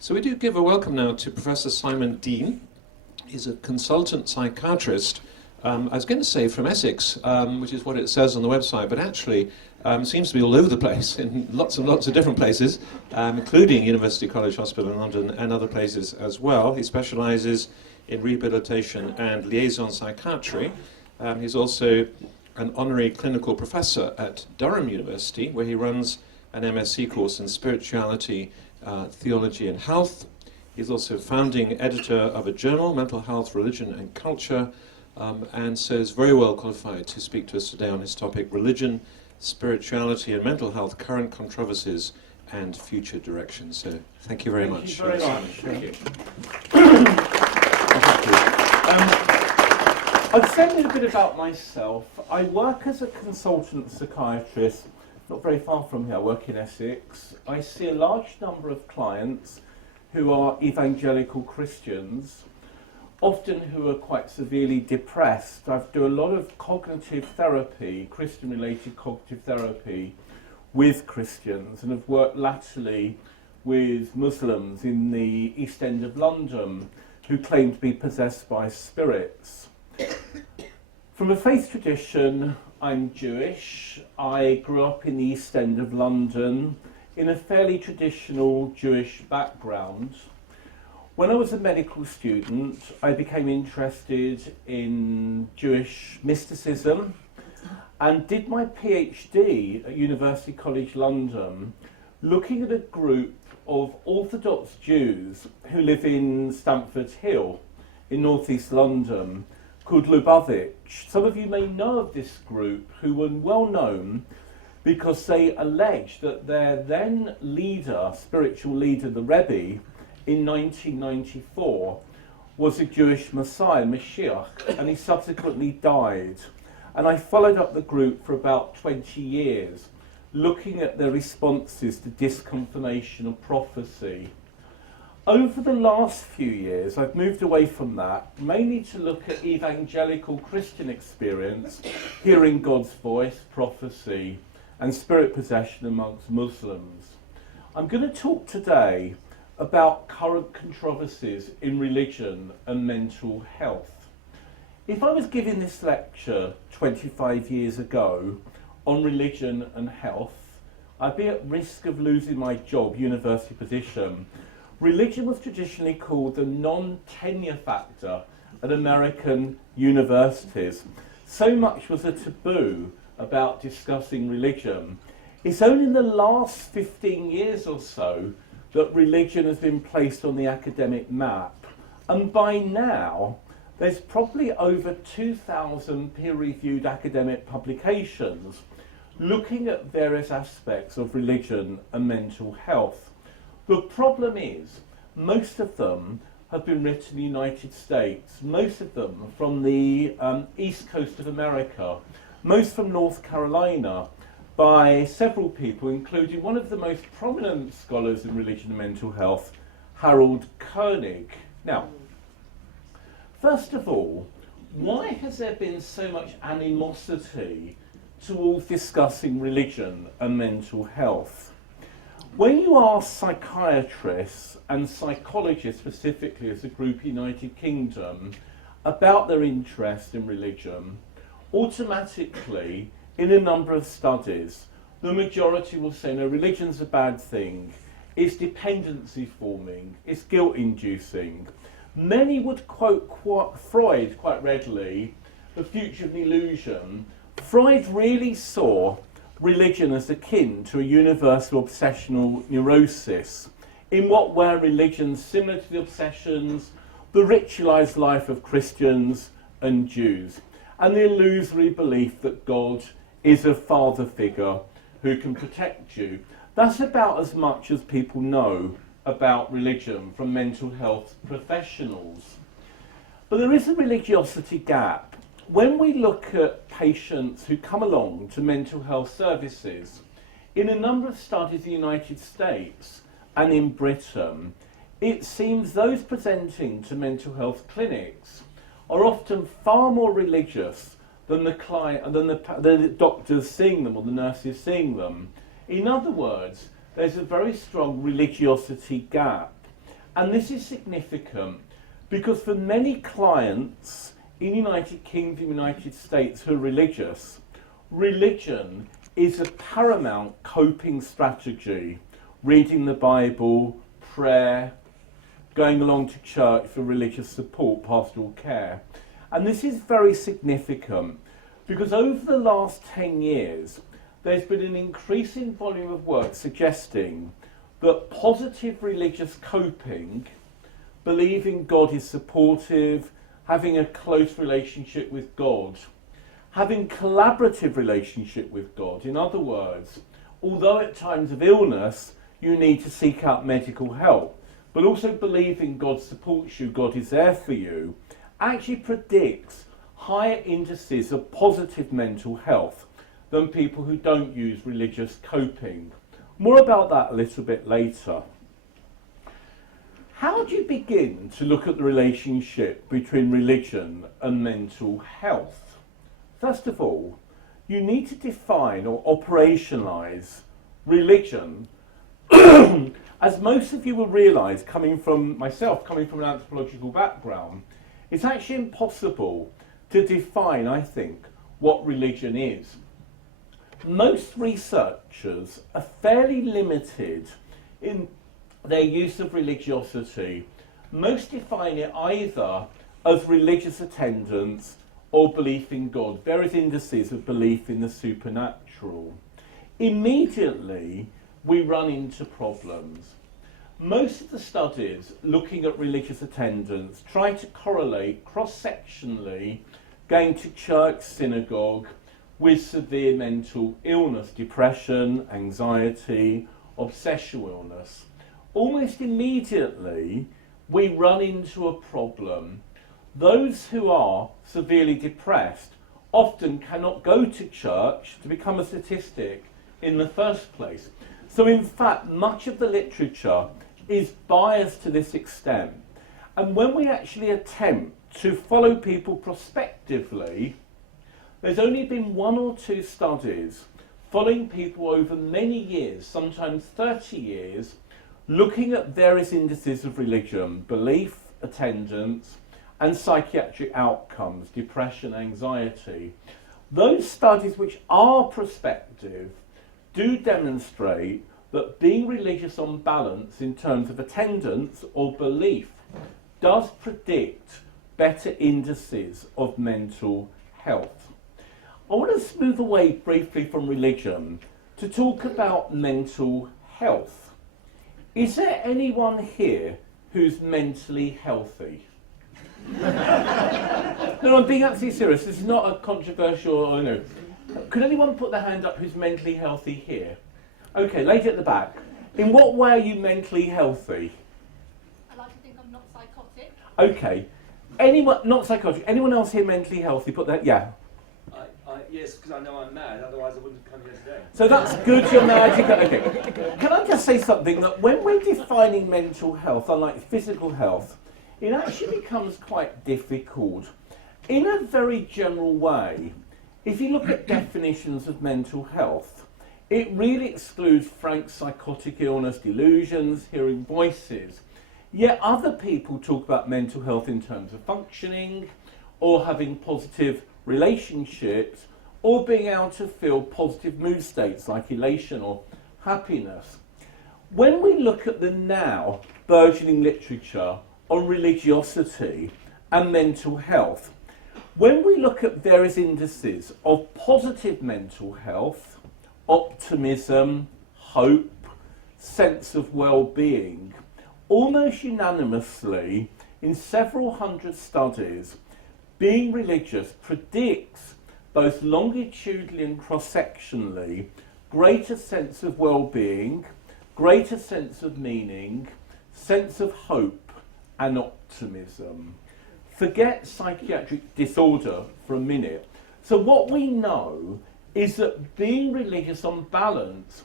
So we do give a welcome now to Professor Simon Dein. He's a consultant psychiatrist, I was going to say from Essex, which is what it says on the website, but actually seems to be all over the place, in lots and lots of different places, including University College Hospital in London and other places as well. He specialises in rehabilitation and liaison psychiatry. He's also an honorary clinical professor at Durham University, where he runs an MSc course in spirituality, theology and health. He's also founding editor of a journal, Mental Health, Religion and Culture, and so is very well qualified to speak to us today on his topic, Religion, Spirituality and Mental Health, Current Controversies and Future Directions. So thank you very much. Thank you very much. Thank you. I'll say a little bit about myself. I work as a consultant psychiatrist, not very far from here. I work in Essex. I see a large number of clients who are evangelical Christians, often who are quite severely depressed. I do a lot of cognitive therapy, Christian-related cognitive therapy, with Christians, and have worked latterly with Muslims in the East End of London who claim to be possessed by spirits. From a faith tradition, I'm Jewish. I grew up in the East End of London in a fairly traditional Jewish background. When I was a medical student, I became interested in Jewish mysticism and did my PhD at University College London, looking at a group of Orthodox Jews who live in Stamford Hill in northeast London, called Lubavitch. Some of you may know of this group, who were well known because they alleged that their then leader, spiritual leader, the Rebbe, in 1994, was a Jewish Messiah, Mashiach, and he subsequently died. And I followed up the group for about 20 years, looking at their responses to disconfirmation of prophecy. Over the last few years, I've moved away from that, mainly to look at evangelical Christian experience, hearing God's voice, prophecy, and spirit possession amongst Muslims. I'm going to talk today about current controversies in religion and mental health. If I was giving this lecture 25 years ago on religion and health, I'd be at risk of losing my job, university position. Religion was traditionally called the non-tenure factor at American universities. So much was a taboo about discussing religion. It's only in the last 15 years or so that religion has been placed on the academic map. And by now, there's probably over 2,000 peer-reviewed academic publications looking at various aspects of religion and mental health. The problem is, most of them have been written in the United States, most of them from the east coast of America, most from North Carolina, by several people, including one of the most prominent scholars in religion and mental health, Harold Koenig. Now, first of all, why has there been so much animosity towards discussing religion and mental health? When you ask psychiatrists and psychologists specifically as a group United Kingdom about their interest in religion, automatically in a number of studies the majority will say no, religion's a bad thing, it's dependency forming, it's guilt inducing. Many would quote Freud quite readily, The Future of an Illusion. Freud really saw religion as akin to a universal obsessional neurosis, in what were religions similar to the obsessions, the ritualized life of Christians and Jews, and the illusory belief that God is a father figure who can protect you. That's about as much as people know about religion from mental health professionals. But there is a religiosity gap. When we look at patients who come along to mental health services, in a number of studies in the United States and in Britain, it seems those presenting to mental health clinics are often far more religious than the doctors seeing them or the nurses seeing them. In other words, there's a very strong religiosity gap. And this is significant because for many clients in the United Kingdom, United States who are religious, religion is a paramount coping strategy. Reading the Bible, prayer, going along to church for religious support, pastoral care. And this is very significant because over the last 10 years, there's been an increasing volume of work suggesting that positive religious coping, believing God is supportive, having a close relationship with God, having collaborative relationship with God. In other words, although at times of illness you need to seek out medical help, but also believing God supports you, God is there for you, actually predicts higher indices of positive mental health than people who don't use religious coping. More about that a little bit later. How do you begin to look at the relationship between religion and mental health? First of all, you need to define or operationalise religion. As most of you will realise, coming from an anthropological background, it's actually impossible to define, I think, what religion is. Most researchers are fairly limited in their use of religiosity. Most define it either as religious attendance or belief in God, various indices of belief in the supernatural. Immediately, we run into problems. Most of the studies looking at religious attendance try to correlate cross-sectionally going to church, synagogue, with severe mental illness, depression, anxiety, obsessional illness. Almost immediately, we run into a problem. Those who are severely depressed often cannot go to church to become a statistic in the first place. So in fact, much of the literature is biased to this extent. And when we actually attempt to follow people prospectively, there's only been 1 or 2 studies following people over many years, sometimes 30 years, looking at various indices of religion, belief, attendance, and psychiatric outcomes, depression, anxiety. Those studies which are prospective do demonstrate that being religious on balance in terms of attendance or belief does predict better indices of mental health. I want to move away briefly from religion to talk about mental health. Is there anyone here who's mentally healthy? No, I'm being absolutely serious. This is not a controversial, no. Could anyone put their hand up who's mentally healthy here? Okay, lady at the back. In what way are you mentally healthy? I like to think I'm not psychotic. Okay. Anyone, not psychotic, anyone else here mentally healthy? Put that, yeah. Yes, because I know I'm mad, otherwise I wouldn't come here today. So that's good, you're mad. Okay. Can I just say something, that when we're defining mental health, unlike physical health, it actually becomes quite difficult. In a very general way, if you look at definitions of mental health, it really excludes frank psychotic illness, delusions, hearing voices. Yet other people talk about mental health in terms of functioning, or having positive relationships, or being able to feel positive mood states like elation or happiness. When we look at the now burgeoning literature on religiosity and mental health, when we look at various indices of positive mental health, optimism, hope, sense of well-being, almost unanimously in several hundred studies, being religious predicts both longitudinally and cross-sectionally greater sense of well-being, greater sense of meaning, sense of hope and optimism. Forget psychiatric disorder for a minute. So what we know is that being religious on balance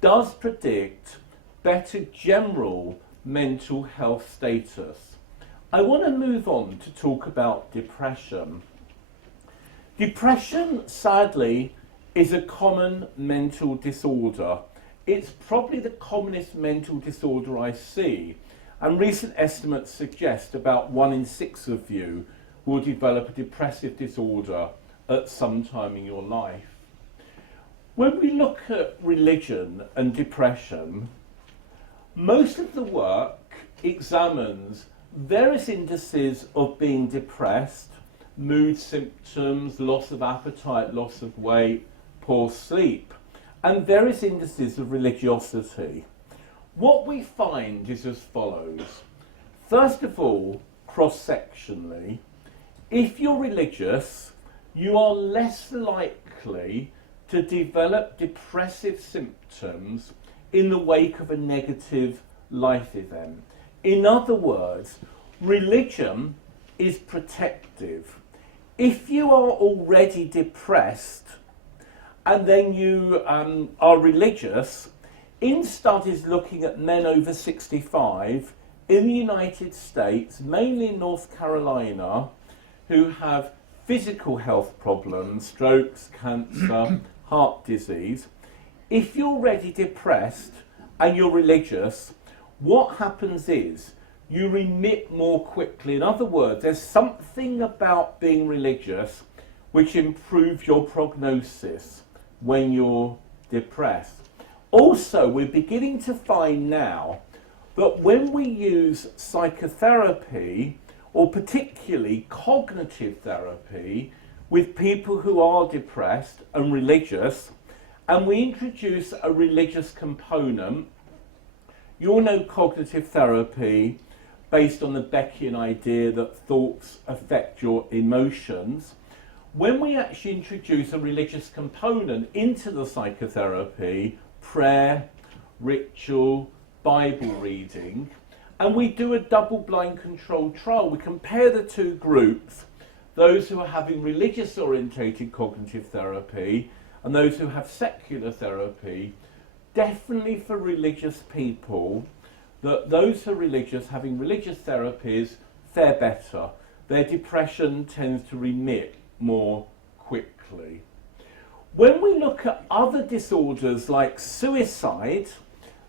does predict better general mental health status. I want to move on to talk about depression. Depression, sadly, is a common mental disorder. It's probably the commonest mental disorder I see. And recent estimates suggest about 1 in 6 of you will develop a depressive disorder at some time in your life. When we look at religion and depression, most of the work examines various indices of being depressed, mood symptoms, loss of appetite, loss of weight, poor sleep, and various indices of religiosity. What we find is as follows. First of all, cross-sectionally, if you're religious, you are less likely to develop depressive symptoms in the wake of a negative life event. In other words, religion is protective. If you are already depressed and then you are religious, in studies looking at men over 65 in the United States, mainly in North Carolina, who have physical health problems, strokes, cancer, heart disease, if you're already depressed and you're religious, what happens is you remit more quickly. In other words, there's something about being religious which improves your prognosis when you're depressed. Also, we're beginning to find now that when we use psychotherapy, or particularly cognitive therapy, with people who are depressed and religious, and we introduce a religious component, you all know cognitive therapy based on the Beckian idea that thoughts affect your emotions. When we actually introduce a religious component into the psychotherapy, prayer, ritual, Bible reading, and we do a double-blind controlled trial, we compare the two groups, those who are having religious-orientated cognitive therapy and those who have secular therapy. Definitely for religious people, that those who are religious having religious therapies fare better. Their depression tends to remit more quickly. When we look at other disorders like suicide,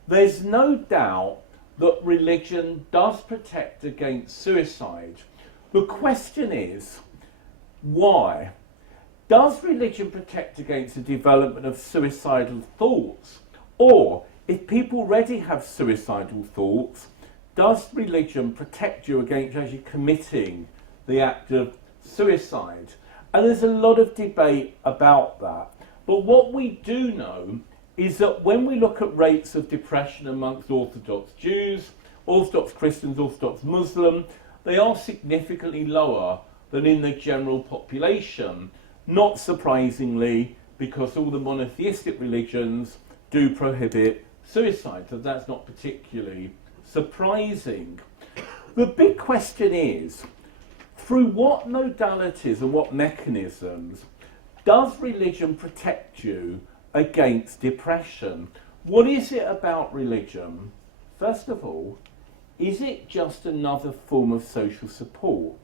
there's no doubt that religion does protect against suicide. The question is, why? Does religion protect against the development of suicidal thoughts? Or, if people already have suicidal thoughts, does religion protect you against actually committing the act of suicide? And there's a lot of debate about that. But what we do know is that when we look at rates of depression amongst Orthodox Jews, Orthodox Christians, Orthodox Muslim, they are significantly lower than in the general population. Not surprisingly, because all the monotheistic religions do prohibit suicide, so that's not particularly surprising. The big question is, through what modalities and what mechanisms does religion protect you against depression? What is it about religion? First of all, is it just another form of social support?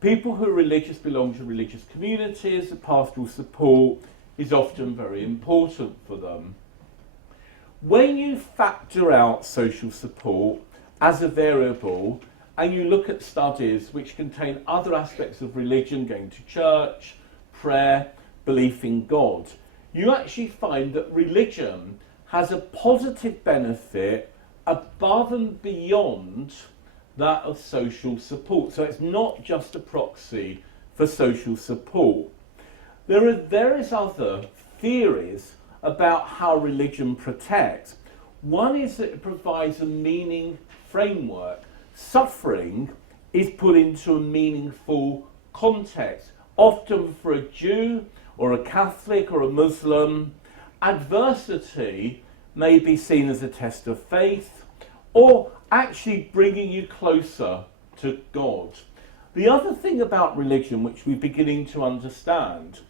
People who are religious belong to religious communities. The pastoral support is often very important for them. When you factor out social support as a variable and you look at studies which contain other aspects of religion, going to church, prayer, belief in God, you actually find that religion has a positive benefit above and beyond that of social support. So it's not just a proxy for social support. There are various other theories about how religion protects. One is that it provides a meaning framework. Suffering is put into a meaningful context. Often for a Jew or a Catholic or a Muslim, adversity may be seen as a test of faith or actually bringing you closer to God. The other thing about religion which we're beginning to understand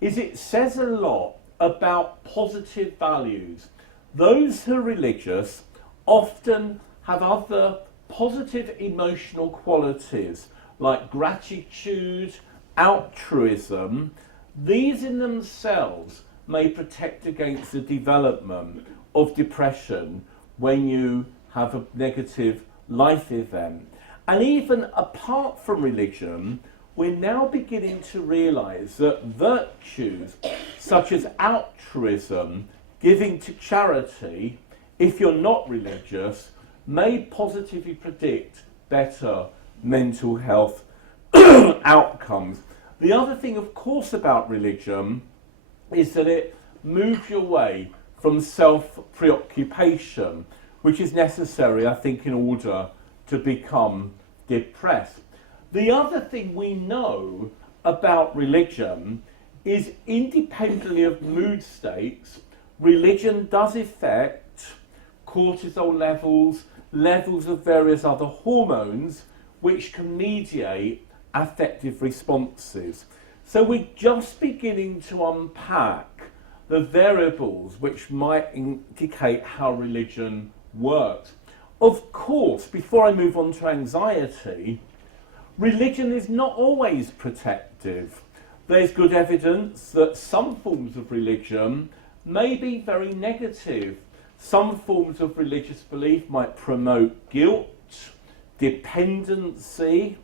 is it says a lot about positive values. Those who are religious often have other positive emotional qualities like gratitude, altruism. These in themselves may protect against the development of depression when you have a negative life event. And even apart from religion, we're now beginning to realise that virtues such as altruism, giving to charity, if you're not religious, may positively predict better mental health outcomes. The other thing, of course, about religion is that it moves you away from self-preoccupation, which is necessary, I think, in order to become depressed. The other thing we know about religion is, independently of mood states, religion does affect cortisol levels, levels of various other hormones, which can mediate affective responses. So we're just beginning to unpack the variables which might indicate how religion works. Of course, before I move on to anxiety, religion is not always protective. There's good evidence that some forms of religion may be very negative. Some forms of religious belief might promote guilt, dependency,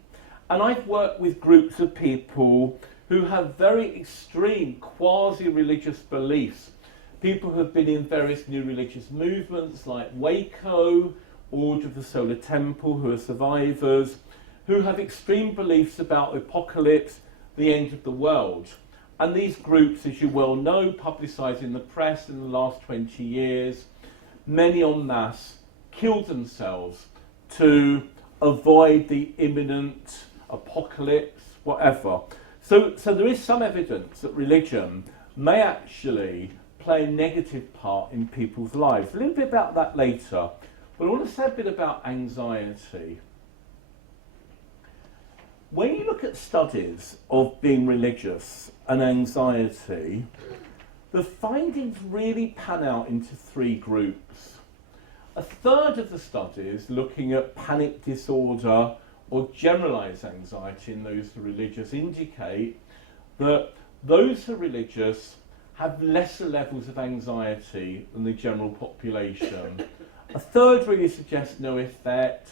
and I've worked with groups of people who have very extreme quasi-religious beliefs. People who have been in various new religious movements like Waco, Order of the Solar Temple, who are survivors, who have extreme beliefs about the apocalypse, the end of the world. And these groups, as you well know, publicised in the press in the last 20 years, many en masse killed themselves to avoid the imminent apocalypse, whatever. So there is some evidence that religion may actually play a negative part in people's lives. A little bit about that later, but I want to say a bit about anxiety. When you look at studies of being religious and anxiety, the findings really pan out into three groups. A third of the studies looking at panic disorder or generalised anxiety in those who are religious indicate that those who are religious have lesser levels of anxiety than the general population. A third really suggests no effect,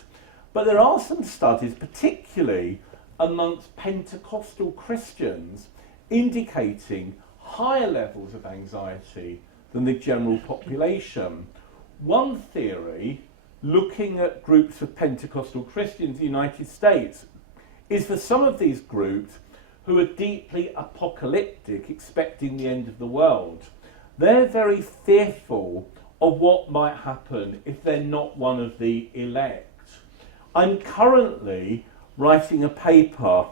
but there are some studies, particularly amongst Pentecostal Christians, indicating higher levels of anxiety than the general population. One theory, looking at groups of Pentecostal Christians in the United States, is for some of these groups who are deeply apocalyptic, expecting the end of the world. They're very fearful of what might happen if they're not one of the elect. I'm currently writing a paper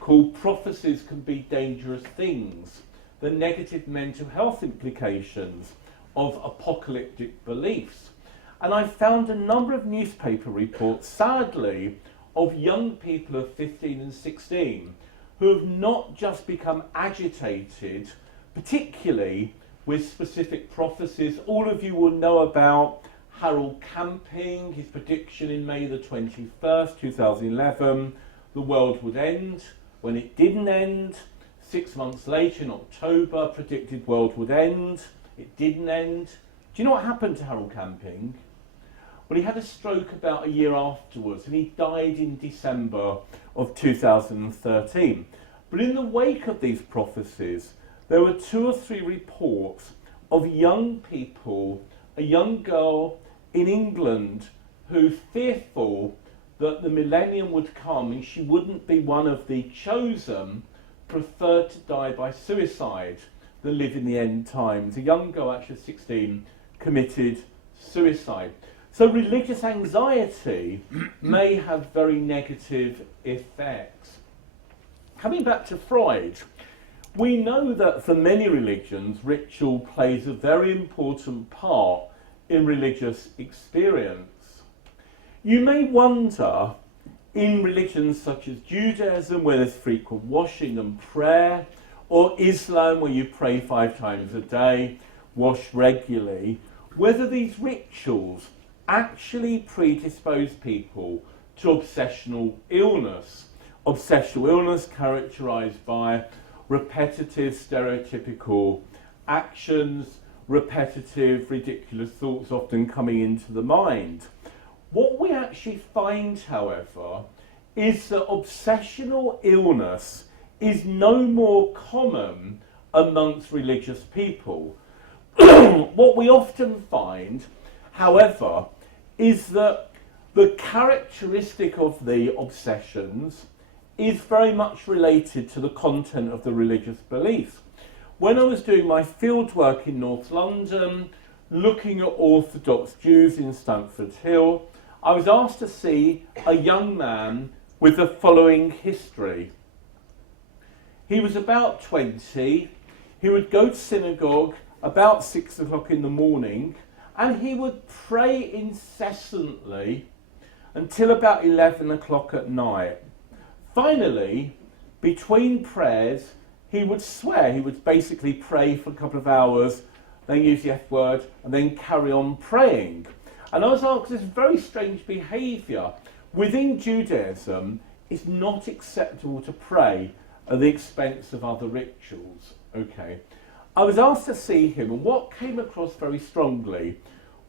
called Prophecies Can Be Dangerous Things, the negative mental health implications of apocalyptic beliefs. And I found a number of newspaper reports, sadly, of young people of 15 and 16 who have not just become agitated, particularly with specific prophecies. All of you will know about Harold Camping, his prediction in May the 21st, 2011, the world would end. When it didn't end, 6 months later in October, predicted world would end. It didn't end. Do you know what happened to Harold Camping? Well, he had a stroke about a year afterwards, and he died in December of 2013. But in the wake of these prophecies, there were 2 or 3 reports of young people, a young girl in England who, fearful that the millennium would come and she wouldn't be one of the chosen, preferred to die by suicide than live in the end times. A young girl, actually 16, committed suicide. So religious anxiety may have very negative effects. Coming back to Freud, we know that for many religions, ritual plays a very important part in religious experience. You may wonder, in religions such as Judaism, where there's frequent washing and prayer, or Islam, where you pray 5 times a day, wash regularly, whether these rituals actually predispose people to obsessional illness. Obsessional illness characterized by repetitive, stereotypical actions, repetitive, ridiculous thoughts often coming into the mind. What we actually find, however, is that obsessional illness is no more common amongst religious people. What we often find, however, is that the characteristic of the obsessions is very much related to the content of the religious beliefs. When I was doing my field work in North London, looking at Orthodox Jews in Stamford Hill, I was asked to see a young man with the following history. He was about 20, he would go to synagogue about 6 o'clock in the morning, and he would pray incessantly until about 11 o'clock at night. Finally, between prayers, he would swear. He would basically pray for a couple of hours, then use the F word, and then carry on praying. And I was asked, this very strange behaviour. Within Judaism, it's not acceptable to pray at the expense of other rituals. Okay. I was asked to see him, and what came across very strongly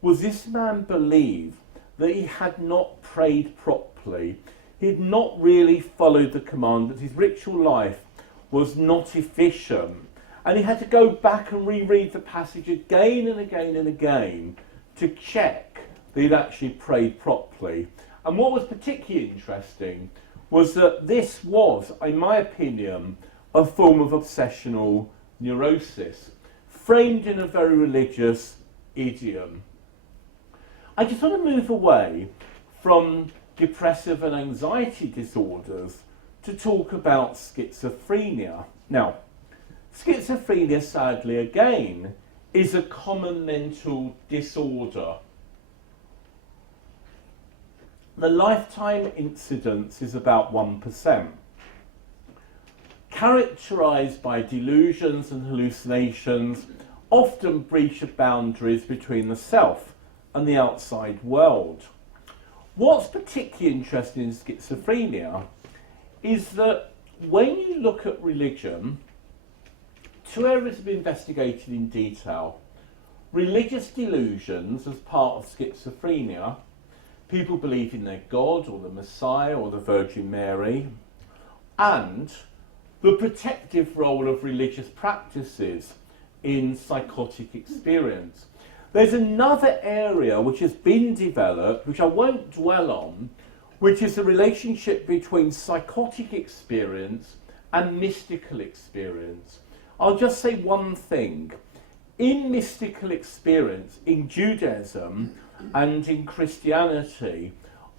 was this man believed that he had not prayed properly. He had not really followed the commandments. His ritual life was not efficient. And he had to go back and reread the passage again and again and again to check that he'd actually prayed properly. And what was particularly interesting was that this was, in my opinion, a form of obsessional neurosis, framed in a very religious idiom. I just want to move away from depressive and anxiety disorders to talk about schizophrenia. Now, schizophrenia, sadly again, is a common mental disorder. The lifetime incidence is about 1%, characterised by delusions and hallucinations, often breach of boundaries between the self and the outside world. What's particularly interesting in schizophrenia is that when you look at religion, two areas have been investigated in detail. Religious delusions as part of schizophrenia, people believe in their God or the Messiah or the Virgin Mary, and the protective role of religious practices in psychotic experience. There's another area which has been developed, which I won't dwell on, which is the relationship between psychotic experience and mystical experience. I'll just say one thing. In mystical experience, in Judaism and in Christianity,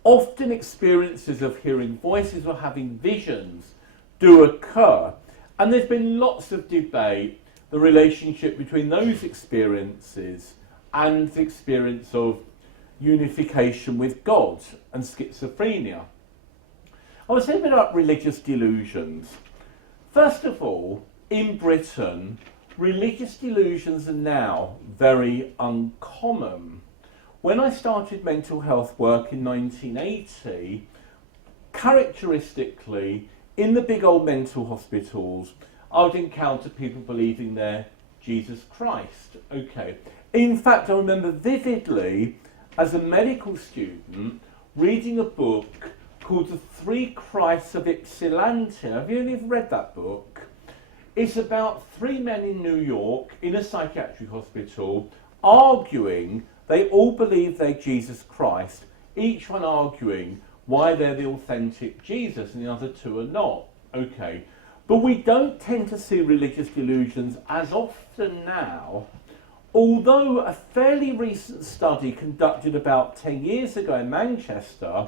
often experiences of hearing voices or having visions do occur. And there's been lots of debate, the relationship between those experiences and the experience of unification with God and schizophrenia. I was saying a bit about religious delusions. First of all, in Britain, religious delusions are now very uncommon. When I started mental health work in 1980, characteristically, in the big old mental hospitals, I would encounter people believing they're Jesus Christ. Okay. In fact, I remember vividly, as a medical student, reading a book called The Three Christs of Ypsilanti. Have you ever read that book? It's about three men in New York in a psychiatric hospital arguing they all believe they're Jesus Christ, each one arguing why they're the authentic Jesus and the other two are not. Okay. But we don't tend to see religious delusions as often now, although a fairly recent study conducted about 10 years ago in Manchester,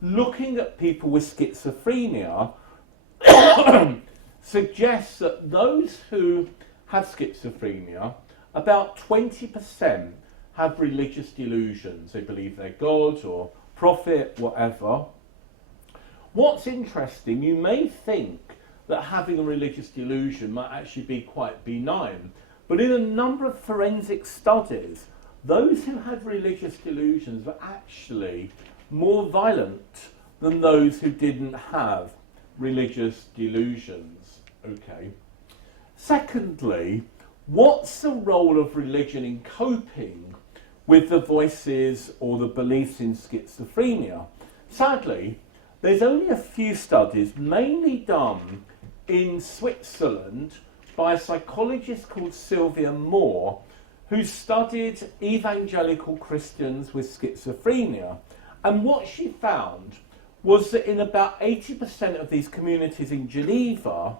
looking at people with schizophrenia, suggests that those who have schizophrenia, about 20% have religious delusions. They believe they're God or prophet, whatever. What's interesting, you may think that having a religious delusion might actually be quite benign, but in a number of forensic studies, those who had religious delusions were actually more violent than those who didn't have religious delusions. Okay. Secondly, what's the role of religion in coping with the voices or the beliefs in schizophrenia. Sadly, there's only a few studies, mainly done in Switzerland by a psychologist called Sylvia Moore, who studied evangelical Christians with schizophrenia. And what she found was that in about 80% of these communities in Geneva,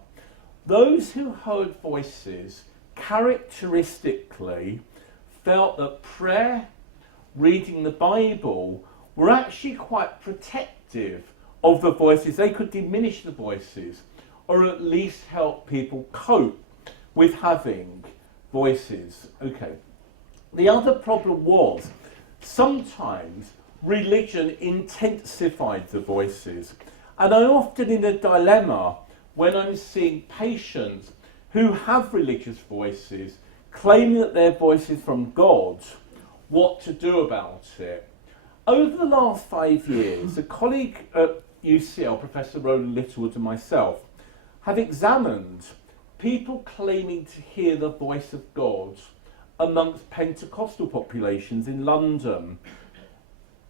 those who heard voices characteristically felt that prayer, reading the Bible, were actually quite protective of the voices. They could diminish the voices, or at least help people cope with having voices. Okay. The other problem was sometimes religion intensified the voices. And I'm often in a dilemma when I'm seeing patients who have religious voices claiming that their voice is from God, what to do about it. Over the last 5 years, a colleague at UCL, Professor Roland Littlewood, and myself, have examined people claiming to hear the voice of God amongst Pentecostal populations in London.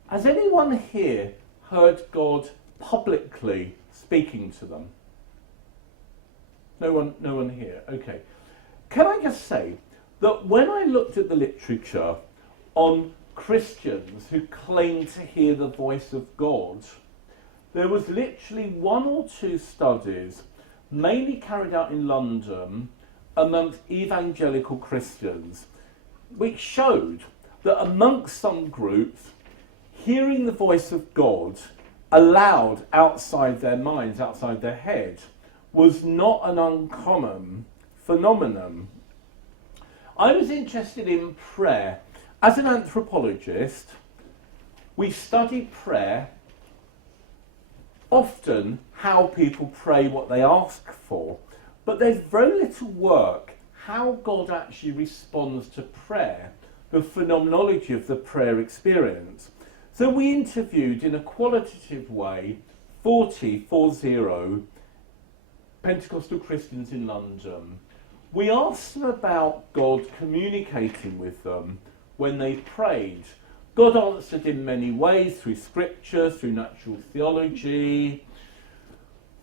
Has anyone here heard God publicly speaking to them? No one here. Okay. Can I just say that when I looked at the literature on Christians who claim to hear the voice of God, there was literally 1 or 2 studies, mainly carried out in London, amongst evangelical Christians, which showed that amongst some groups, hearing the voice of God aloud outside their minds, outside their head, was not an uncommon phenomenon. I was interested in prayer. As an anthropologist, we study prayer, often how people pray, what they ask for, but there's very little work how God actually responds to prayer, the phenomenology of the prayer experience. So we interviewed in a qualitative way 40 Pentecostal Christians in London. We asked them about God communicating with them when they prayed. God answered in many ways, through scripture, through natural theology,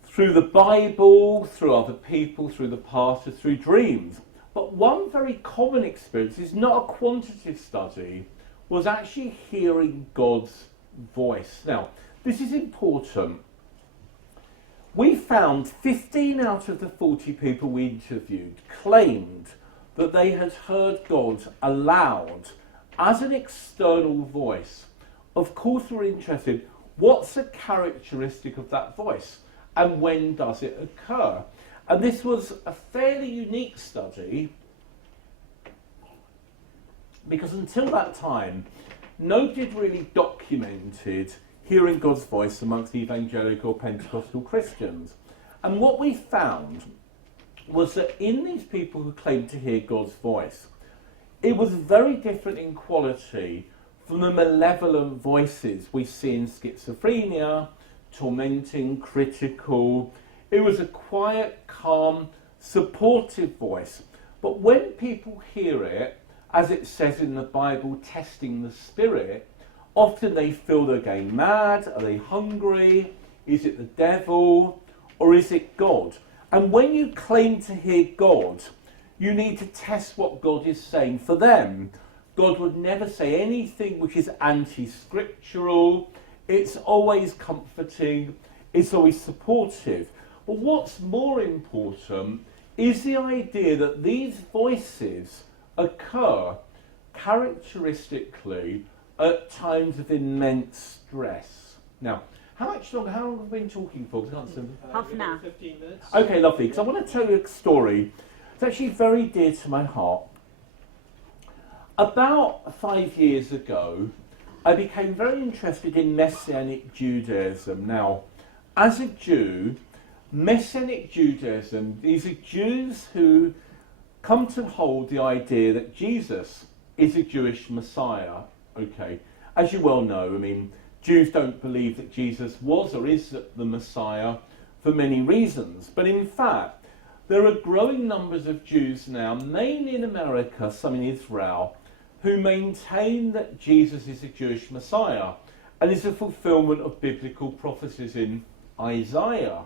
through the Bible, through other people, through the pastor, through dreams. But one very common experience, is not a quantitative study, was actually hearing God's voice. Now, this is important. We found 15 out of the 40 people we interviewed claimed that they had heard God aloud as an external voice. Of course, we're interested, what's a characteristic of that voice and when does it occur? And this was a fairly unique study because until that time, nobody had really documented hearing God's voice amongst evangelical Pentecostal Christians. And what we found was that in these people who claimed to hear God's voice, it was very different in quality from the malevolent voices we see in schizophrenia, tormenting, critical. It was a quiet, calm, supportive voice. But when people hear it, as it says in the Bible, testing the spirit, often they feel they're going mad. Are they hungry? Is it the devil? Or is it God? And when you claim to hear God, you need to test what God is saying. For them, God would never say anything which is anti-scriptural. It's always comforting. It's always supportive. But what's more important is the idea that these voices occur characteristically at times of immense stress. Now, how long have we been talking for? 'Cause I can't see. Half an hour. 15 minutes. Okay, lovely, because I want to tell you a story. It's actually very dear to my heart. About 5 years ago, I became very interested in Messianic Judaism. Now, as a Jew, Messianic Judaism, these are Jews who come to hold the idea that Jesus is a Jewish Messiah. Okay, as you well know, I mean, Jews don't believe that Jesus was or is the Messiah for many reasons. But in fact, there are growing numbers of Jews now, mainly in America, some in Israel, who maintain that Jesus is a Jewish Messiah and is a fulfillment of biblical prophecies in Isaiah.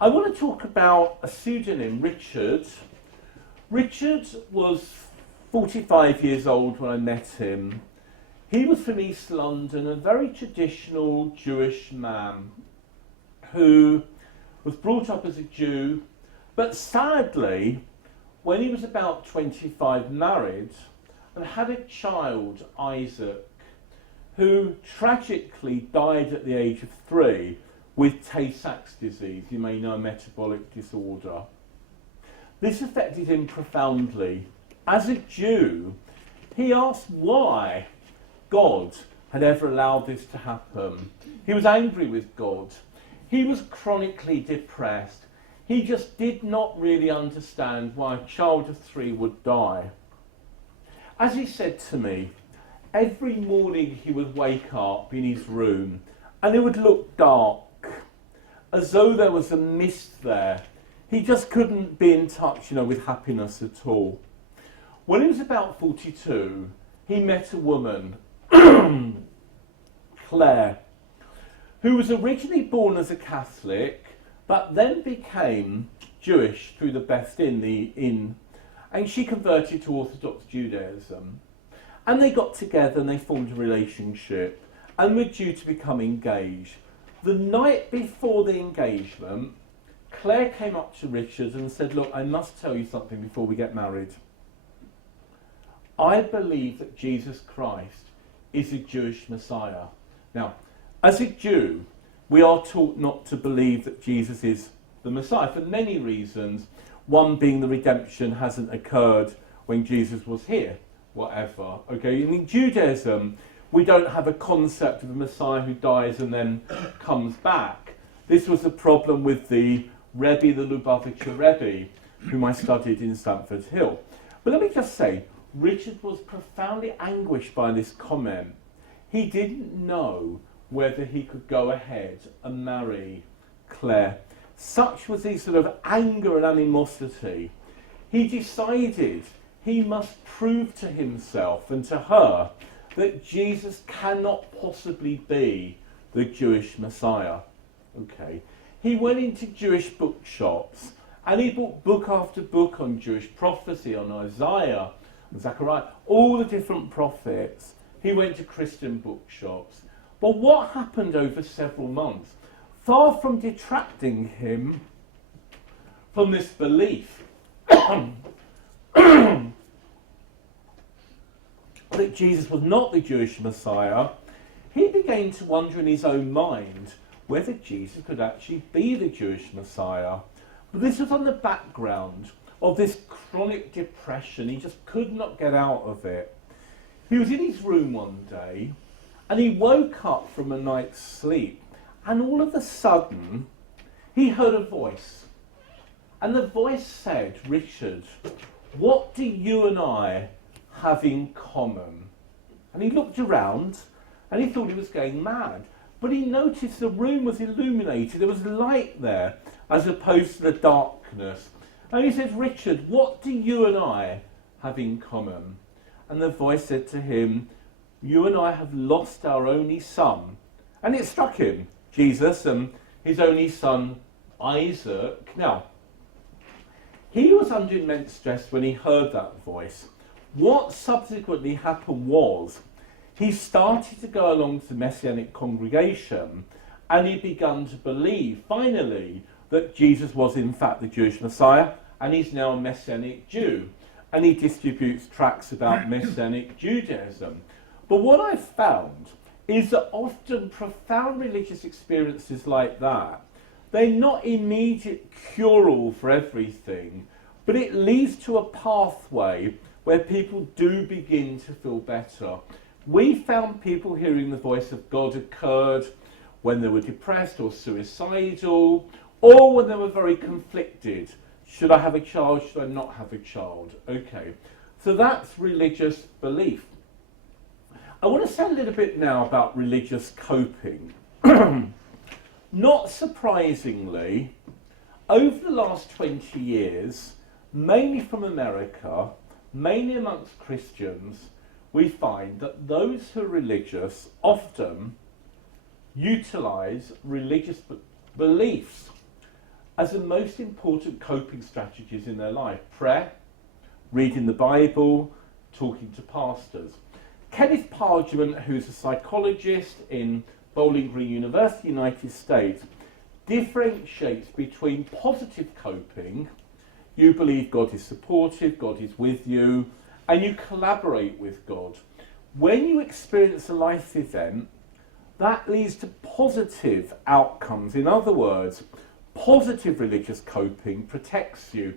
I want to talk about a pseudonym, Richard. Richard was 45 years old when I met him. He was from East London, a very traditional Jewish man who was brought up as a Jew, but sadly, when he was about 25, married and had a child, Isaac, who tragically died at the age of 3 with Tay-Sachs disease. You may know, a metabolic disorder. This affected him profoundly. As a Jew, he asked why God had ever allowed this to happen. He was angry with God. He was chronically depressed. He just did not really understand why a child of 3 would die. As he said to me, every morning he would wake up in his room and it would look dark, as though there was a mist there. He just couldn't be in touch, with happiness at all. When he was about 42, he met a woman, Claire, who was originally born as a Catholic, but then became Jewish through the Beth Din, and she converted to Orthodox Judaism. And they got together and they formed a relationship and were due to become engaged. The night before the engagement, Claire came up to Richard and said, look, I must tell you something before we get married. I believe that Jesus Christ is a Jewish Messiah. Now, as a Jew, we are taught not to believe that Jesus is the Messiah for many reasons. One being the redemption hasn't occurred when Jesus was here, whatever. Okay, in Judaism, we don't have a concept of a Messiah who dies and then comes back. This was a problem with the Rebbe, the Lubavitcher Rebbe, whom I studied in Stamford Hill. But let me just say, Richard was profoundly anguished by this comment. He didn't know whether he could go ahead and marry Claire. Such was his sort of anger and animosity. He decided he must prove to himself and to her that Jesus cannot possibly be the Jewish Messiah. Okay. He went into Jewish bookshops and he bought book after book on Jewish prophecy, on Isaiah, on Zechariah, all the different prophets. He went to Christian bookshops. But what happened over several months, far from detracting him from this belief that Jesus was not the Jewish Messiah, he began to wonder in his own mind whether Jesus could actually be the Jewish Messiah. But this was on the background of this chronic depression. He just could not get out of it. He was in his room one day and he woke up from a night's sleep and all of a sudden he heard a voice. And the voice said, Richard, what do you and I have in common? And he looked around and he thought he was going mad. But he noticed the room was illuminated. There was light there as opposed to the darkness. And he said, Richard, what do you and I have in common? And the voice said to him, you and I have lost our only son. And it struck him, Jesus and his only son, Isaac. Now, he was under immense stress when he heard that voice. What subsequently happened was he started to go along to the Messianic congregation and he began to believe, finally, that Jesus was in fact the Jewish Messiah and he's now a Messianic Jew. And he distributes tracts about Messianic Judaism. But what I've found is that often profound religious experiences like that, they're not immediate cure-all for everything, but it leads to a pathway where people do begin to feel better. We found people hearing the voice of God occurred when they were depressed or suicidal, or when they were very conflicted. Should I have a child? Should I not have a child? Okay, so that's religious belief. I want to say a little bit now about religious coping. Not surprisingly, over the last 20 years, mainly from America, mainly amongst Christians, we find that those who are religious often utilise religious beliefs as the most important coping strategies in their life. Prayer, reading the Bible, talking to pastors. Kenneth Pargement, who's a psychologist in Bowling Green University, United States, differentiates between positive coping, you believe God is supportive, God is with you, and you collaborate with God. When you experience a life event, that leads to positive outcomes. In other words, positive religious coping protects you.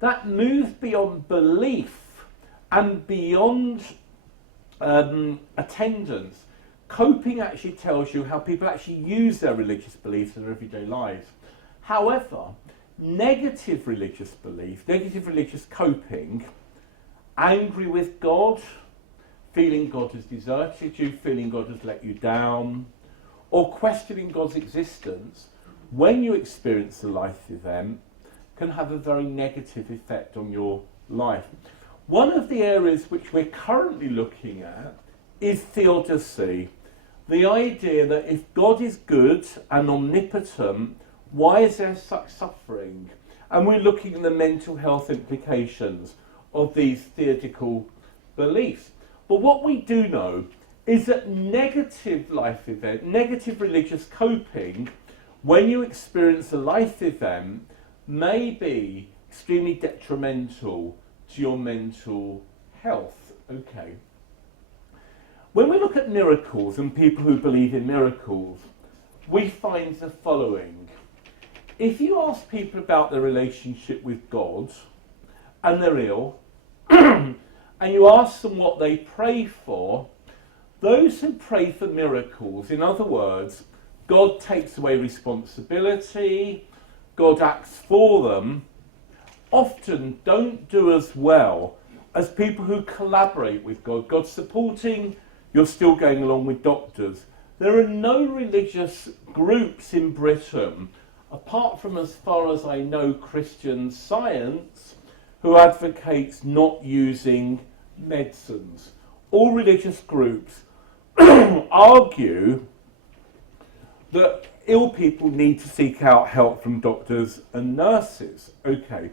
That moves beyond belief and beyond attendance. Coping actually tells you how people actually use their religious beliefs in their everyday lives. However, negative religious belief, negative religious coping, angry with God, feeling God has deserted you, feeling God has let you down, or questioning God's existence, when you experience a life event, can have a very negative effect on your life. One of the areas which we're currently looking at is theodicy. The idea that if God is good and omnipotent, why is there such suffering? And we're looking at the mental health implications of these theodical beliefs. But what we do know is that negative life event, negative religious coping, when you experience a life event, may be extremely detrimental to your mental health. Okay. When we look at miracles and people who believe in miracles, we find the following. If you ask people about their relationship with God and they're ill, and you ask them what they pray for, those who pray for miracles, in other words, God takes away responsibility, God acts for them, often don't do as well as people who collaborate with God. God's supporting, you're still going along with doctors. There are no religious groups in Britain, apart from, as far as I know, Christian Science, who advocates not using medicines. All religious groups argue that ill people need to seek out help from doctors and nurses. Okay,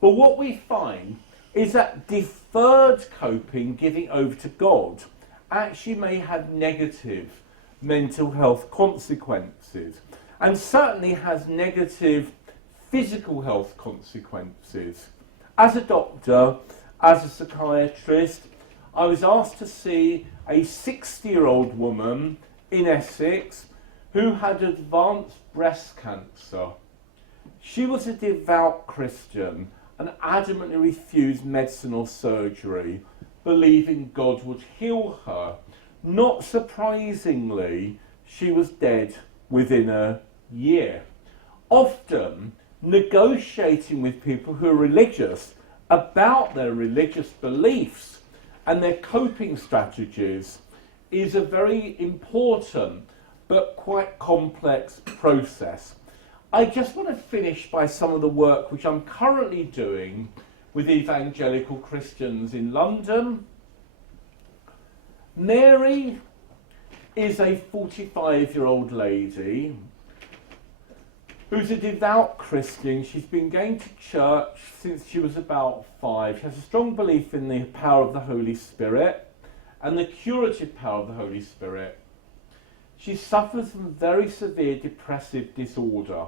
but what we find is that deferred coping, giving over to God, actually may have negative mental health consequences, and certainly has negative physical health consequences. As a doctor, as a psychiatrist, I was asked to see a 60-year-old woman in Essex who had advanced breast cancer. She was a devout Christian and adamantly refused medicine or surgery, believing God would heal her. Not surprisingly, she was dead within a year. Often, negotiating with people who are religious about their religious beliefs and their coping strategies is a very important but quite complex process. I just want to finish by some of the work which I'm currently doing with evangelical Christians in London. Mary is a 45-year-old lady who's a devout Christian. She's been going to church since she was about 5. She has a strong belief in the power of the Holy Spirit and the curative power of the Holy Spirit. She suffers from very severe depressive disorder.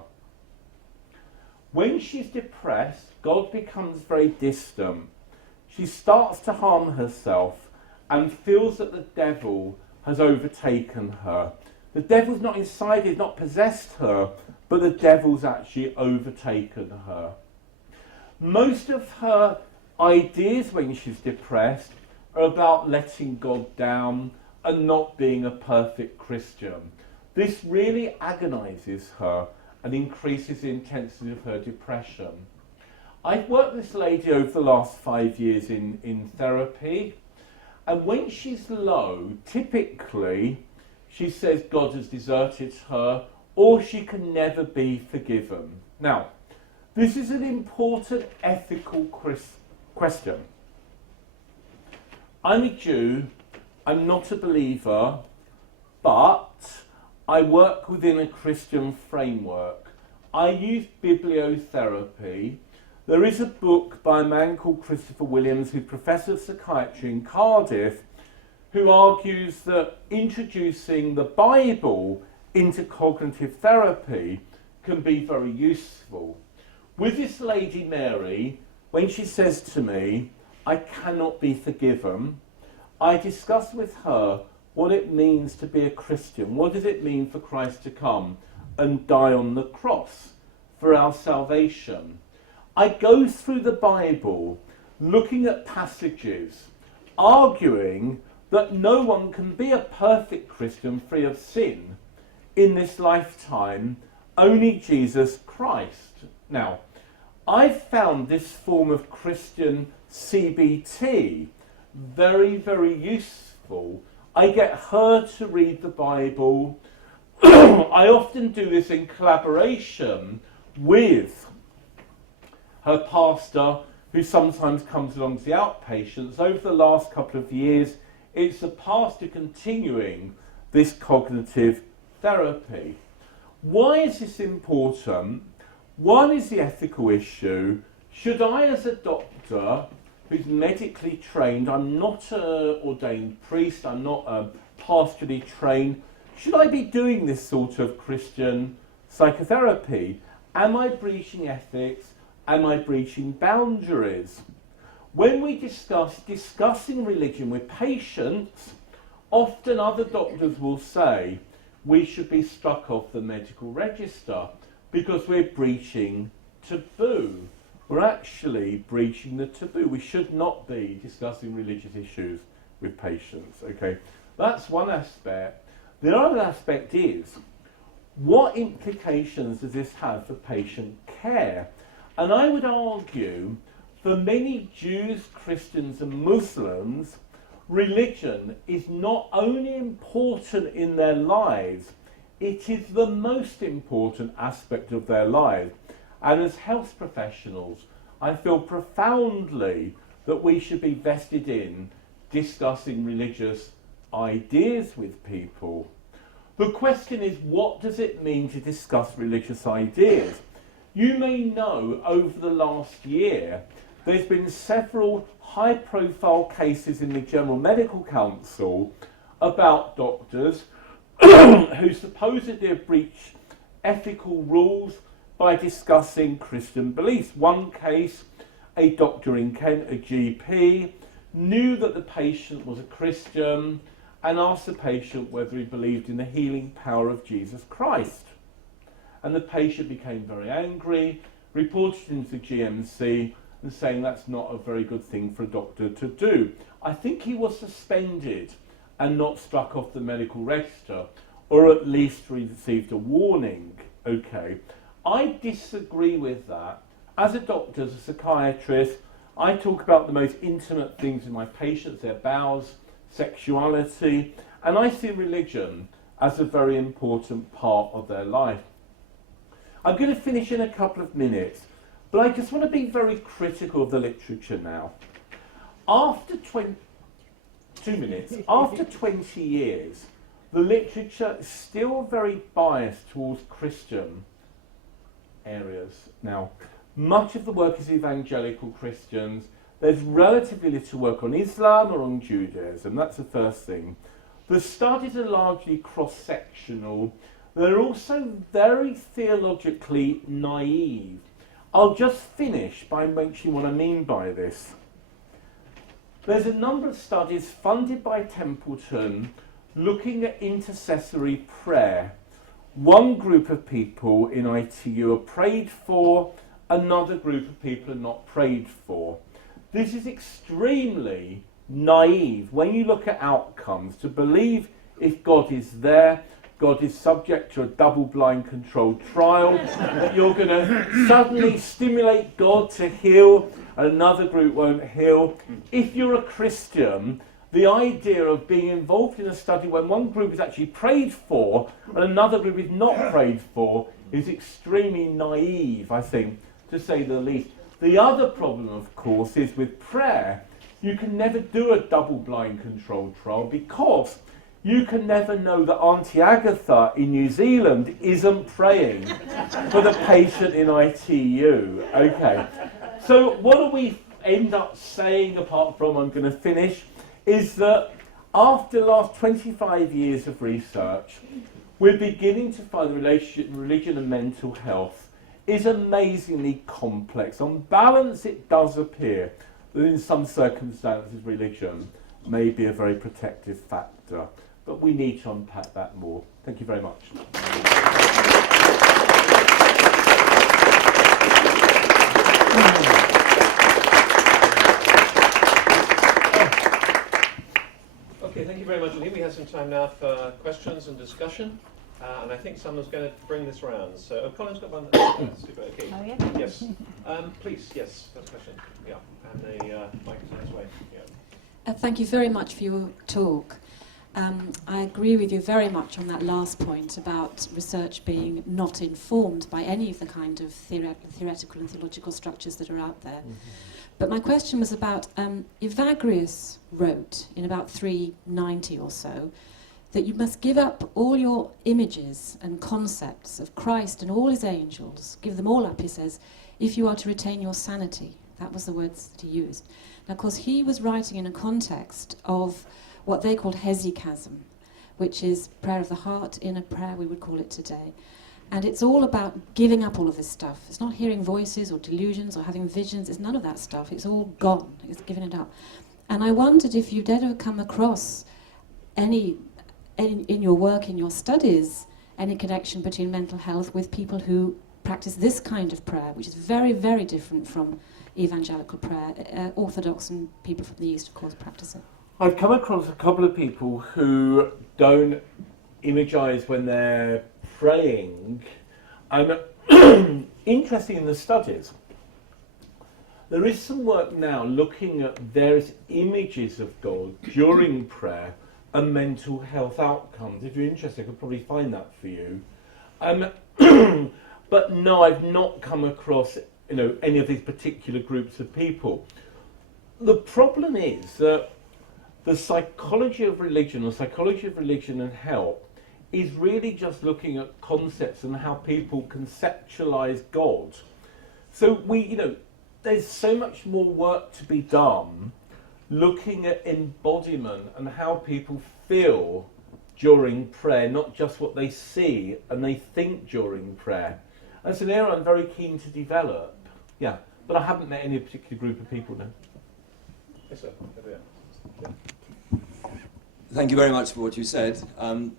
When she's depressed, God becomes very distant. She starts to harm herself and feels that the devil has overtaken her. The devil's not inside, he's not possessed her, but the devil's actually overtaken her. Most of her ideas when she's depressed are about letting God down and not being a perfect Christian. This really agonises her and increases the intensity of her depression. I've worked with this lady over the last 5 years in therapy, and when she's low, typically she says God has deserted her or she can never be forgiven. Now, this is an important ethical question. I'm a Jew, I'm not a believer, but I work within a Christian framework. I use bibliotherapy. There is a book by a man called Christopher Williams, who's Professor of Psychiatry in Cardiff, who argues that introducing the Bible into cognitive therapy can be very useful. With this lady Mary, when she says to me, I cannot be forgiven, I discuss with her what it means to be a Christian. What does it mean for Christ to come and die on the cross for our salvation? I go through the Bible looking at passages, arguing that no one can be a perfect Christian free of sin in this lifetime, only Jesus Christ. Now, I've found this form of Christian CBT very, very useful. I get her to read the Bible. I often do this in collaboration with her pastor, who sometimes comes along to the outpatients. Over the last couple of years, it's the pastor continuing this cognitive therapy. Why is this important? One is the ethical issue. Should I, as a doctor who's medically trained, I'm not an ordained priest, I'm not pastorally trained, should I be doing this sort of Christian psychotherapy? Am I breaching ethics? Am I breaching boundaries? When we discussing religion with patients, often other doctors will say we should be struck off the medical register because we're breaching taboo. We're actually breaching the taboo. We should not be discussing religious issues with patients. Okay, that's one aspect. The other aspect is, what implications does this have for patient care? And I would argue, for many Jews, Christians and Muslims, religion is not only important in their lives, it is the most important aspect of their lives. And as health professionals, I feel profoundly that we should be vested in discussing religious ideas with people. The question is, what does it mean to discuss religious ideas? You may know over the last year there's been several high-profile cases in the General Medical Council about doctors who supposedly have breached ethical rules by discussing Christian beliefs. One case, a doctor in Kent, a GP, knew that the patient was a Christian and asked the patient whether he believed in the healing power of Jesus Christ. And the patient became very angry, reported into the GMC and saying that's not a very good thing for a doctor to do. I think he was suspended and not struck off the medical register, or at least received a warning. Okay, I disagree with that. As a doctor, as a psychiatrist, I talk about the most intimate things in my patients, their bowels, sexuality, and I see religion as a very important part of their life. I'm going to finish in a couple of minutes, but I just want to be very critical of the literature now. After 20 years, the literature is still very biased towards Christian areas. Now, much of the work is evangelical Christians. There's relatively little work on Islam or on Judaism. That's the first thing. The studies are largely cross-sectional. They're also very theologically naive. I'll just finish by mentioning what I mean by this. There's a number of studies funded by Templeton looking at intercessory prayer. One group of people in ITU are prayed for, another group of people are not prayed for. This is extremely naive when you look at outcomes, to believe if God is there, God is subject to a double-blind controlled trial, that you're going to suddenly stimulate God to heal, and another group won't heal. If you're a Christian, the idea of being involved in a study when one group is actually prayed for and another group is not prayed for is extremely naive, I think, to say the least. The other problem, of course, is with prayer. you can never do a double-blind controlled trial because you can never know that Auntie Agatha in New Zealand isn't praying for the patient in ITU. Okay. So what do we end up saying, apart from, I'm going to finish, is that after the last 25 years of research, we're beginning to find the relationship religion and mental health is amazingly complex. On balance, it does appear that in some circumstances religion may be a very protective factor. But we need to unpack that more. Thank you very much. Okay, thank you very much. I think we have some time now for questions and discussion. And I think someone's going to bring this round. So, Colin's got one. Super, okay. Oh, yeah? Yes. Please, yes, first question. Yeah, and the mic is on its way. Yeah. Thank you very much for your talk. I agree with you very much on that last point about research being not informed by any of the kind of theoretical and theological structures that are out there. But my question was about Evagrius wrote in about 390 or so that you must give up all your images and concepts of Christ and all his angels, give them all up, he says, if you are to retain your sanity. That was the words that he used. Now, of course, he was writing in a context of what they called hesychasm, which is prayer of the heart, inner prayer, we would call it today. And it's all about giving up all of this stuff. It's not hearing voices or delusions or having visions. It's none of that stuff. It's all gone. It's giving it up. And I wondered if you'd ever come across any, in your work, in your studies, any connection between mental health with people who practice this kind of prayer, which is very, very different from evangelical prayer. Orthodox and people from the East, of course, practice it. I've come across a couple of people who don't imagize when they're praying. Interesting in the studies. There is some work now looking at various images of God during prayer and mental health outcomes. If you're interested, I could probably find that for you. But no, I've not come across any of these particular groups of people. The problem is that the psychology of religion and health is really just looking at concepts and how people conceptualize God. So there's so much more work to be done looking at embodiment and how people feel during prayer, not just what they see and they think during prayer. And it's an area I'm very keen to develop. Yeah, but I haven't met any particular group of people now. Yes, sir. Yeah. Thank you very much for what you said. I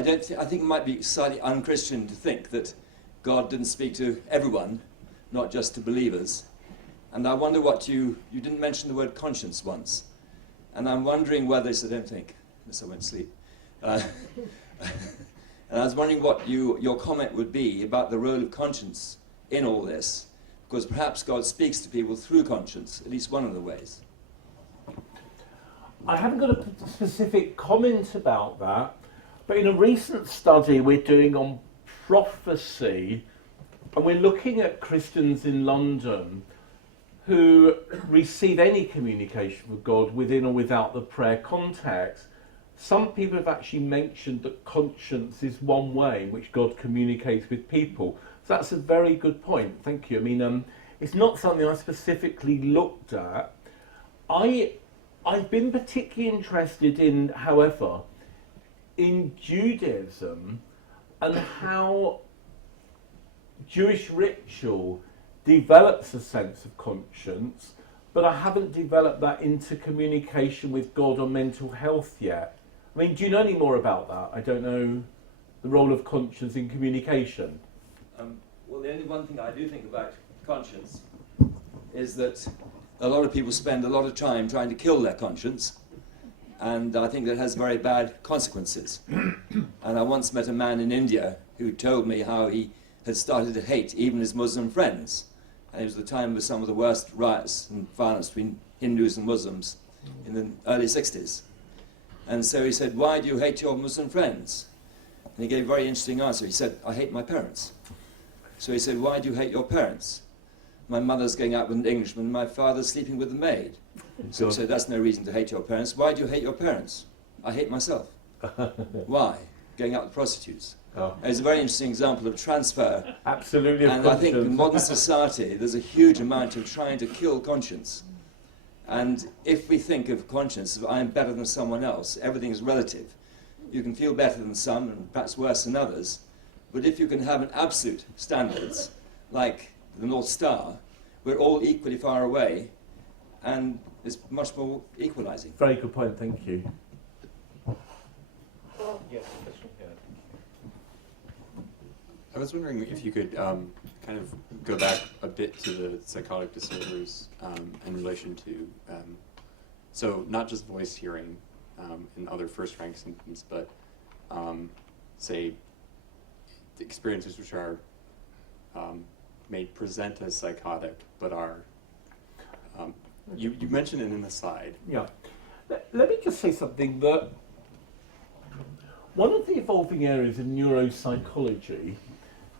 think it might be slightly unchristian to think that God didn't speak to everyone, not just to believers. And I wonder what you didn't mention the word conscience once. And I'm wondering whether, so don't think, unless I won't sleep. And I was wondering what your comment would be about the role of conscience in all this, because perhaps God speaks to people through conscience, at least one of the ways. I haven't got a specific comment about that, but in a recent study we're doing on prophecy, and we're looking at Christians in London who receive any communication with God within or without the prayer context. Some people have actually mentioned that conscience is one way in which God communicates with people. So that's a very good point, thank you. I mean, it's not something I specifically looked at. I've been particularly interested in, however, in Judaism and how Jewish ritual develops a sense of conscience, but I haven't developed that into communication with God or mental health yet. I mean, do you know any more about that? I don't know the role of conscience in communication. Well, the only one thing I do think about conscience is that a lot of people spend a lot of time trying to kill their conscience, and I think that has very bad consequences. And I once met a man in India who told me how he had started to hate even his Muslim friends. And it was the time of some of the worst riots and violence between Hindus and Muslims in the early 60s. And so he said, "Why do you hate your Muslim friends?" And he gave a very interesting answer. He said, "I hate my parents." So he said, "Why do you hate your parents?" my mother's going out with an Englishman, my father's sleeping with the maid. So that's no reason to hate your parents. Why do you hate your parents? I hate myself. Why? Going out with prostitutes. Oh. It's a very interesting example of transfer. Absolutely. And I think in modern society, there's a huge amount of trying to kill conscience. And if we think of conscience as I'm better than someone else, everything is relative. You can feel better than some and perhaps worse than others. But if you can have an absolute standards, like the North Star, we're all equally far away, and it's much more equalizing. Very good point, thank you. Yes, I was wondering if you could kind of go back a bit to the psychotic disorders in relation to, so not just voice hearing and other first-rank symptoms, but say the experiences which are may present as psychotic, but are, you mentioned it in the slide. Yeah. Let me just say something that one of the evolving areas of neuropsychology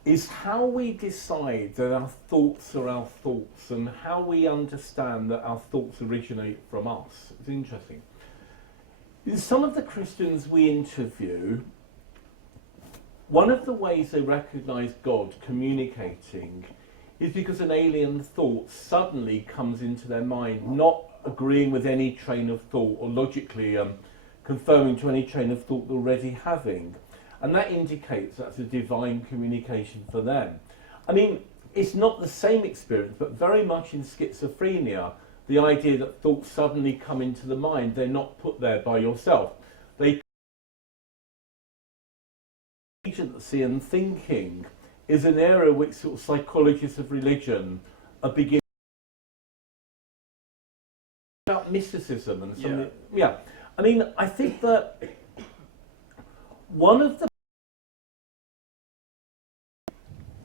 is how we decide that our thoughts are our thoughts and how we understand that our thoughts originate from us. It's interesting. Some of the Christians we interview, one of the ways they recognise God communicating is because an alien thought suddenly comes into their mind, not agreeing with any train of thought or logically confirming to any train of thought they're already having. And that indicates that's a divine communication for them. I mean, it's not the same experience, but very much in schizophrenia, the idea that thoughts suddenly come into the mind, they're not put there by yourself. They agency and thinking is an area which sort of psychologists of religion are beginning about mysticism and something. Yeah. I mean, I think that one of the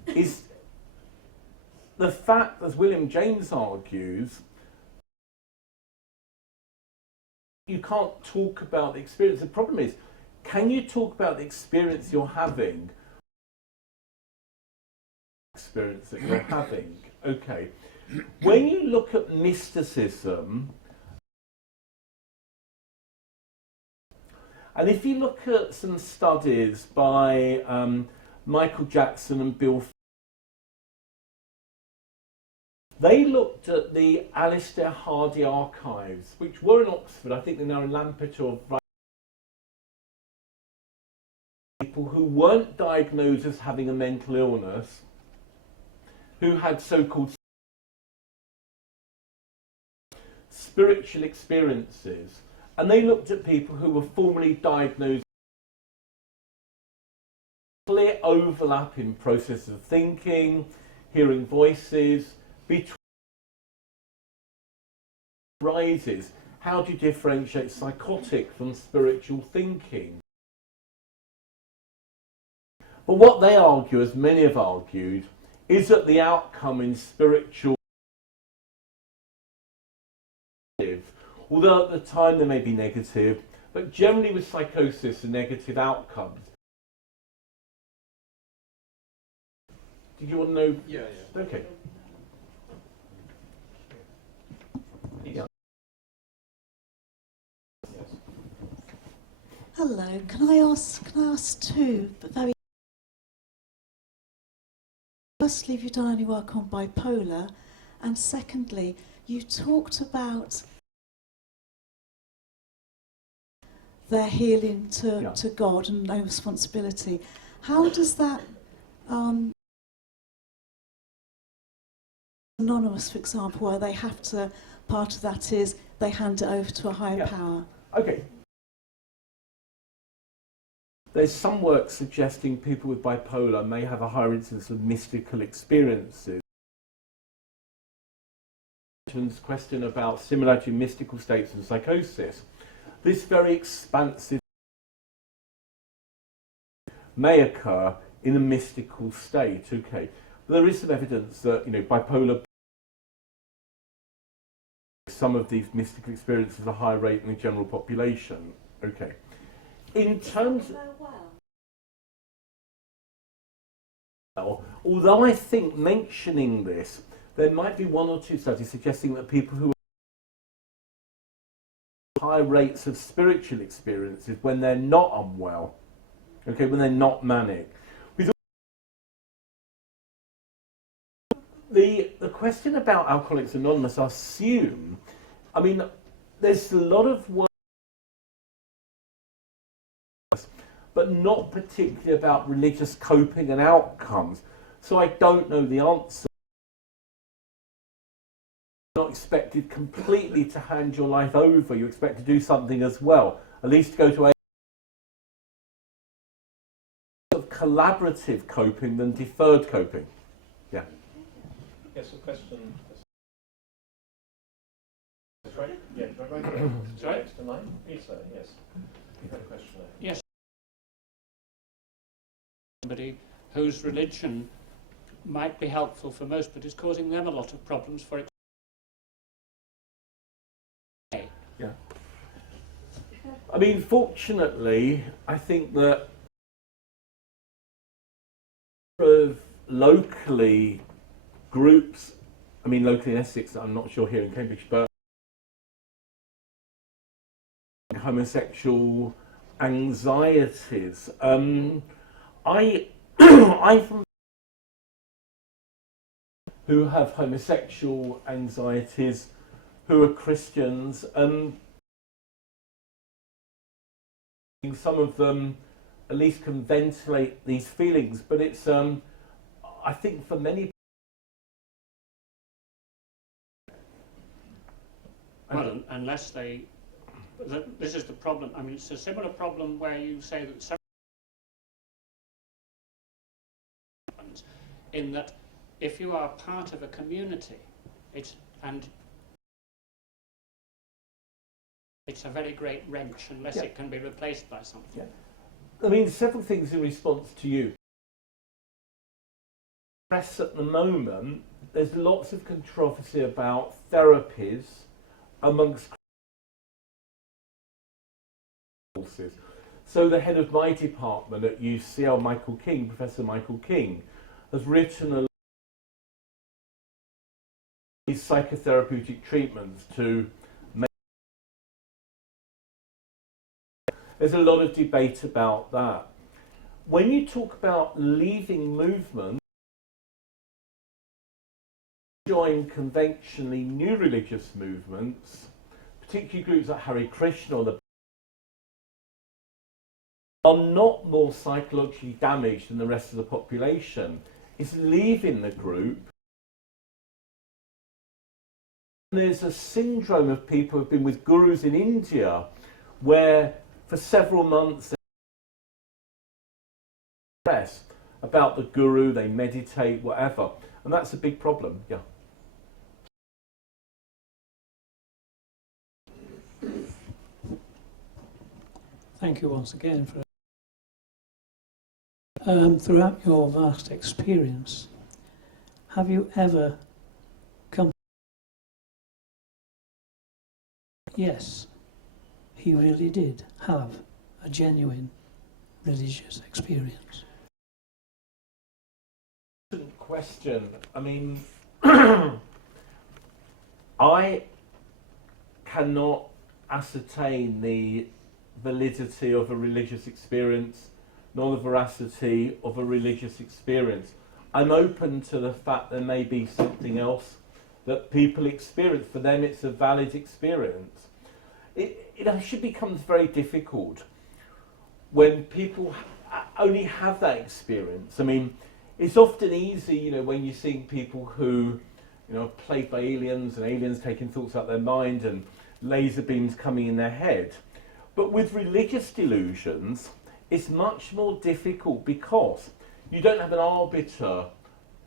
is the fact, as William James argues, you can't talk about the experience. The problem is, can you talk about the experience you're having? Experience that you're having. Okay. When you look at mysticism, and if you look at some studies by Michael Jackson and Bill, they looked at the Alistair Hardy archives, which were in Oxford. I think they're now in Lampeter or people who weren't diagnosed as having a mental illness, who had so-called spiritual experiences, and they looked at people who were formerly diagnosed with clear overlap in processes of thinking, hearing voices, between rises. How do you differentiate psychotic from spiritual thinking? But what they argue, as many have argued, is that the outcome in spiritual, although at the time they may be negative, but generally with psychosis are negative outcomes. Did you want to know? Yeah. Okay. Yeah. Hello, can I ask two, but very firstly, have you done any work on bipolar? And secondly, you talked about their healing to God and no responsibility. How does that anonymous, for example, where they have to, part of that is they hand it over to a higher power? Okay. There's some work suggesting people with bipolar may have a higher incidence of mystical experiences. Question about similarity in mystical states and psychosis. This very expansive may occur in a mystical state. Okay, there is some evidence that bipolar, some of these mystical experiences are higher rate in the general population. Okay, in terms. Although I think mentioning this there might be one or two studies suggesting that people who have high rates of spiritual experiences when they're not unwell, okay, when they're not manic. The question about Alcoholics Anonymous, I assume, I mean, there's a lot of work, but not particularly about religious coping and outcomes. So I don't know the answer. You're not expected completely to hand your life over. You expect to do something as well, at least to go to a of collaborative coping than deferred coping. Yeah. Yes, a question. Right? Yeah, right. Sorry? Next in line? Lisa, yes. You had a question there. Yes. Somebody whose religion might be helpful for most, but is causing them a lot of problems for it. Yeah. I mean, fortunately, I think that of locally groups, I mean locally in Essex, I'm not sure here in Cambridge, but homosexual anxieties. I from who have homosexual anxieties, who are Christians, and some of them at least can ventilate these feelings. But it's, I think for many. Well, unless they, this is the problem. I mean, it's a similar problem where you say that some in that if you are part of a community, it's a very great wrench unless it can be replaced by something. Yeah. I mean, several things in response to you. Press at the moment, there's lots of controversy about therapies amongst courses. So the head of my department at UCL, Michael King, Professor Michael King, has written a these psychotherapeutic treatments to make. There's a lot of debate about that. When you talk about leaving movement, join conventionally new religious movements, particularly groups like Hare Krishna or the are not more psychologically damaged than the rest of the population. It's leaving the group. There's a syndrome of people who've been with gurus in India where for several months they stress about the guru, they meditate, whatever. And that's a big problem, yeah. Thank you once again for throughout your vast experience, have you ever come? Yes, he really did have a genuine religious experience. Good question. I mean, I cannot ascertain the validity of a religious experience nor the veracity of a religious experience. I'm open to the fact there may be something else that people experience. For them it's a valid experience. It actually becomes very difficult when people only have that experience. I mean, it's often easy, you know, when you're seeing people who, you know, are plagued by aliens and aliens taking thoughts out of their mind and laser beams coming in their head. But with religious delusions, it's much more difficult because you don't have an arbiter.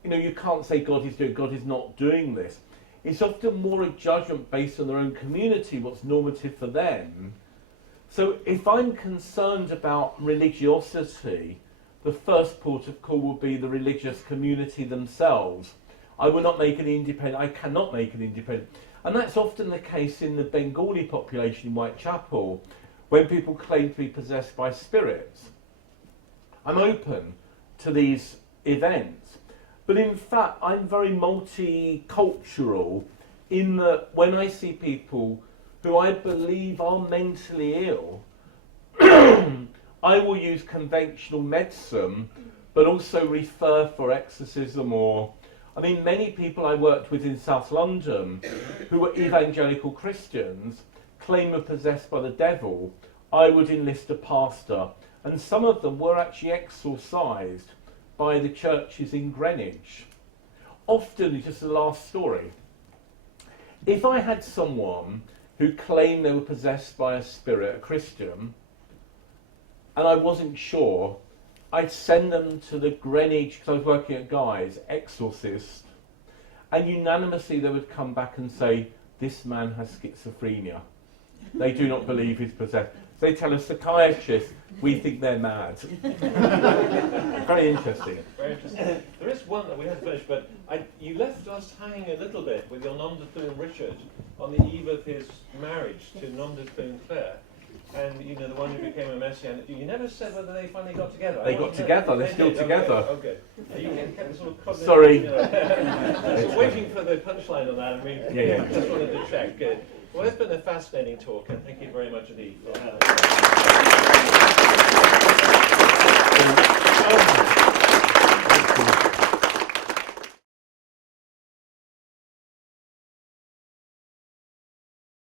You know, you can't say God is doing, God is not doing this. It's often more a judgment based on their own community, what's normative for them. So if I'm concerned about religiosity, the first port of call will be the religious community themselves. I will not make an independent, I cannot make an independent. And that's often the case in the Bengali population in Whitechapel, when people claim to be possessed by spirits. I'm open to these events. But in fact, I'm very multicultural in that when I see people who I believe are mentally ill, I will use conventional medicine, but also refer for exorcism or... I mean, many people I worked with in South London who were evangelical Christians claim were possessed by the devil. I would enlist a pastor, and some of them were actually exorcised by the churches in Greenwich. Often, just the last story, if I had someone who claimed they were possessed by a spirit, a Christian, and I wasn't sure, I'd send them to the Greenwich, because I was working at Guy's, exorcist, and unanimously they would come back and say, this man has schizophrenia. They do not believe he's possessed. They tell a psychiatrist, we think they're mad. Very interesting. Very interesting. There is one that we have to finish, but you left us hanging a little bit with your nom de plume Richard on the eve of his marriage to nom de plume Claire. And, you know, the one who became a Messianic. You never said whether they finally got together. They got together, they're still together. Okay. You kept sort of Sorry. You know, so waiting for the punchline on that, and we just wanted to check. Good. Well, it's been a fascinating talk, and thank you very much indeed for having us.